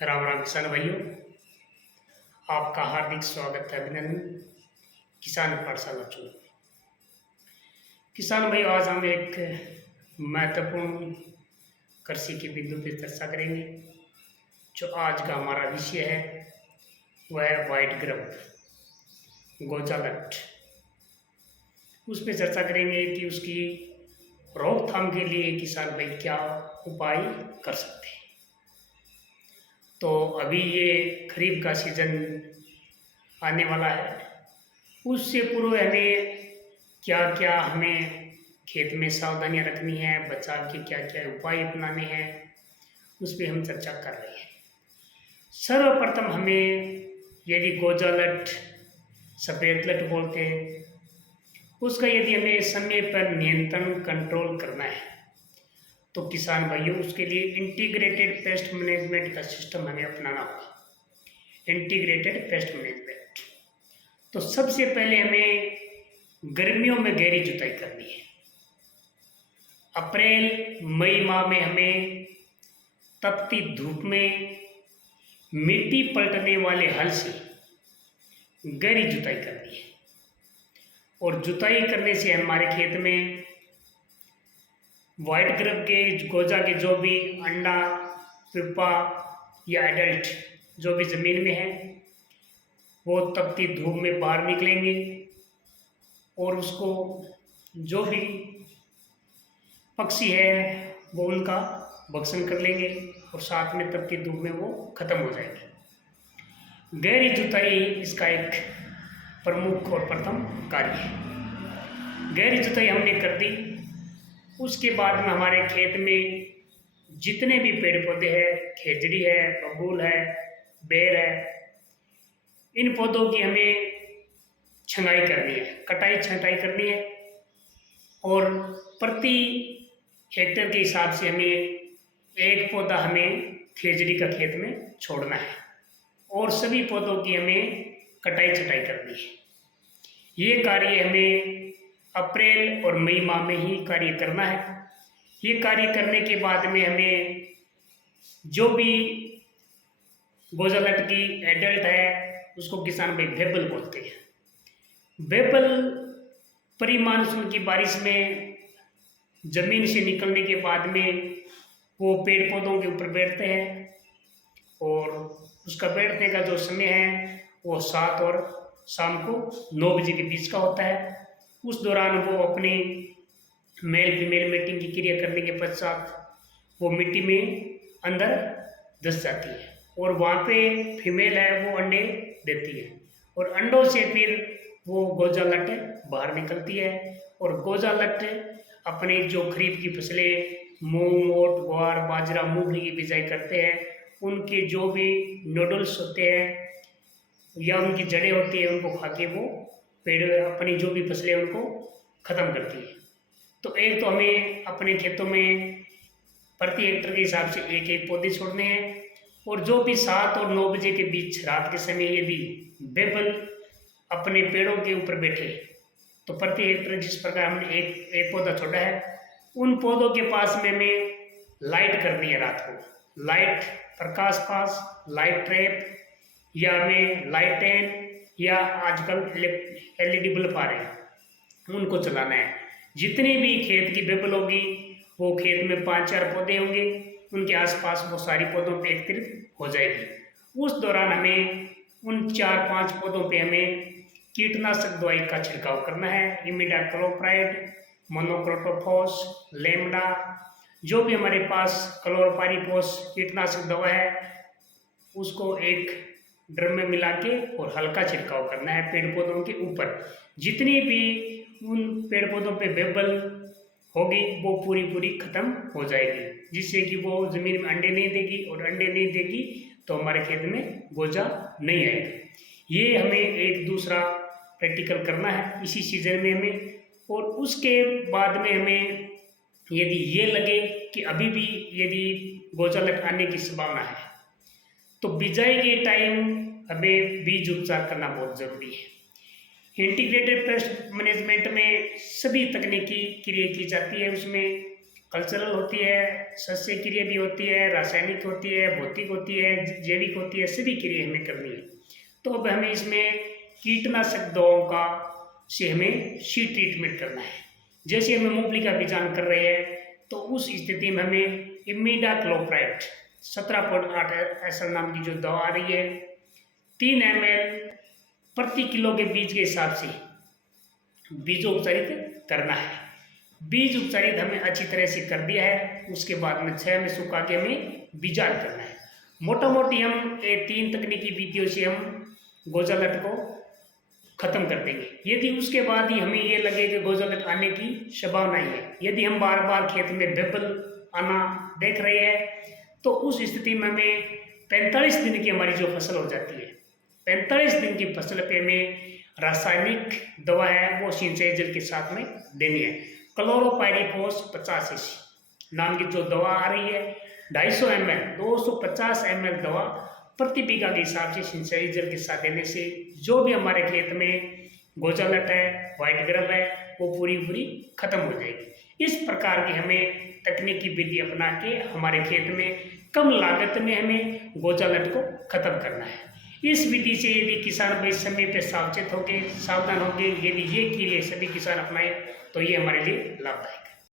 राम राम किसान भाइयों, आपका हार्दिक स्वागत है। अभिनंदन किसान पाठशाला चूरू। किसान भाई, आज हम एक महत्वपूर्ण कृषि के बिंदु पर चर्चा करेंगे। जो आज का हमारा विषय है वह है वाइट ग्रब, गोजालट। उस पर चर्चा करेंगे कि उसकी रोकथाम के लिए किसान भाई क्या उपाय कर सकते हैं। तो अभी ये खरीफ का सीजन आने वाला है, उससे पूर्व हमें क्या क्या हमें खेत में सावधानियां रखनी है, बचाव के क्या क्या उपाय अपनाने हैं, उस पर हम चर्चा कर रहे हैं। सर्वप्रथम हमें, यदि गोजालट, सफ़ेद लट बोलते हैं, उसका यदि हमें समय पर नियंत्रण कंट्रोल करना है तो किसान भाइयों उसके लिए इंटीग्रेटेड पेस्ट मैनेजमेंट का सिस्टम हमें अपनाना होगा। इंटीग्रेटेड पेस्ट मैनेजमेंट, तो सबसे पहले हमें गर्मियों में गहरी जुताई करनी है। अप्रैल मई माह में हमें तपती धूप में मिट्टी पलटने वाले हल से गहरी जुताई करनी है। और जुताई करने से हमारे खेत में वाइट ग्रब के, गोजा के जो भी अंडा, पिप्पा या एडल्ट जो भी ज़मीन में है वो तपती धूप में बाहर निकलेंगे और उसको जो भी पक्षी है वो उनका भक्षण कर लेंगे और साथ में तपती धूप में वो खत्म हो जाएंगे। गहरी जुताई इसका एक प्रमुख और प्रथम कार्य है। गहरी जुताई हमने कर दी, उसके बाद में हमारे खेत में जितने भी पेड़ पौधे हैं, खेजड़ी है, बबूल है, बेर है, इन पौधों की हमें छंगाई करनी है, कटाई छंटाई करनी है। और प्रति हेक्टेयर के हिसाब से हमें एक पौधा हमें खेजड़ी का खेत में छोड़ना है और सभी पौधों की हमें कटाई छटाई करनी है। ये कार्य हमें अप्रैल और मई माह में ही कार्य करना है। ये कार्य करने के बाद में हमें जो भी गोजालट की एडल्ट है उसको किसान भाई बेबल बोलते हैं। बेबल प्री मानसून की बारिश में जमीन से निकलने के बाद में वो पेड़ पौधों के ऊपर बैठते हैं और उसका बैठने का जो समय है वो 7 और शाम को 9 बजे के बीच का होता है। उस दौरान वो अपनी मेल फीमेल मीटिंग की क्रिया करने के पश्चात वो मिट्टी में अंदर धंस जाती है और वहाँ पे फीमेल है वो अंडे देती है और अंडों से फिर वो गोजालट बाहर निकलती है। और गोजालट अपने जो खरीफ की फसलें मूंग, मोट, ग्वार, बाजरा, मूंगफली की बिजाई करते हैं, उनके जो भी नोडल्स होते हैं या उनकी जड़ें होती है उनको खा के वो पेड़ अपनी जो भी फसलें उनको ख़त्म करती है। तो एक तो हमें अपने खेतों में प्रति हेक्टेयर के हिसाब से एक एक पौधे छोड़ने हैं और जो भी 7 और 9 बजे के बीच रात के समय यदि बेबल अपने पेड़ों के ऊपर बैठे तो प्रति हेक्टेयर जिस प्रकार हमने एक पौधा छोड़ा है उन पौधों के पास में हमें लाइट करनी है। रात को लाइट, प्रकाश पास, लाइट ट्रैप या हमें लाइटेन या आजकल LED बल्ब आ रहे हैं उनको चलाना है। जितनी भी खेत की बेबल होगी वो खेत में 5-4 पौधे होंगे, उनके आसपास वो सारी पौधों पे एकत्रित हो जाएगी। उस दौरान हमें उन 4-5 पौधों पे हमें कीटनाशक दवाई का छिड़काव करना है। इमिडाक्लोप्राइड, मोनोक्रोटोफॉस, लेमडा, जो भी हमारे पास क्लोरपाइरीफॉस कीटनाशक दवा है उसको एक ड्रम में मिला के और हल्का छिड़काव करना है पेड़ पौधों के ऊपर। जितनी भी उन पेड़ पौधों पे बेबल होगी वो पूरी खत्म हो जाएगी, जिससे कि वो ज़मीन में अंडे नहीं देगी और अंडे नहीं देगी तो हमारे खेत में गोजा नहीं आएगा। ये हमें एक दूसरा प्रैक्टिकल करना है इसी सीजन में हमें। और उसके बाद में हमें यदि ये लगे कि अभी भी यदि गोजालट आने की संभावना है तो बिजाई के टाइम हमें बीज उपचार करना बहुत ज़रूरी है। इंटीग्रेटेड पेस्ट मैनेजमेंट में सभी तकनीकी क्रिया की जाती है। उसमें कल्चरल होती है, सस्य क्रिया भी होती है, रासायनिक होती है, भौतिक होती है, जैविक होती है, सभी क्रिया हमें करनी है। तो अब हमें इसमें कीटनाशक दवाओं का से हमें सीड ट्रीटमेंट करना है। जैसे हमें मूंगफली का बीजान कर रहे हैं तो उस स्थिति में हमें इमिडाक्लोप्राइड 17.8 SL नाम की जो दवा आ रही है 3 ml प्रति किलो के बीज के हिसाब से बीजोपचारित करना है। बीज उपचारित हमें अच्छी तरह से कर दिया है, उसके बाद में 6 में सुखा के हमें बीजान करना है। मोटा मोटी हम ये 3 तकनीकी विधियों से हम गोजालट को खत्म कर देंगे। यदि उसके बाद ही हमें ये लगे कि गोजालट आने की संभावना है, यदि हम बार बार खेत में बेबल आना देख रहे हैं तो उस स्थिति में हमें 45 दिन की हमारी जो फसल हो जाती है, 45 दिन की फसल पे हमें रासायनिक दवा है वो सिंचाई जल के साथ में देनी है। क्लोरोपाइरीफॉस 50 cc नाम की जो दवा आ रही है 250 ml 250 ml दवा प्रति बीघा के हिसाब से सिंचाई जल के साथ देने से जो भी हमारे खेत में गोजालट है, व्हाइट ग्रब है, वो पूरी खत्म हो जाएगी। इस प्रकार की हमें तकनीकी विधि अपना के हमारे खेत में कम लागत में हमें गोजालट को खत्म करना है। इस विधि से यदि किसान भाई समय पे सावधान होंगे, यदि ये क्रिया सभी किसान अपनाएं तो ये हमारे लिए लाभदायक है।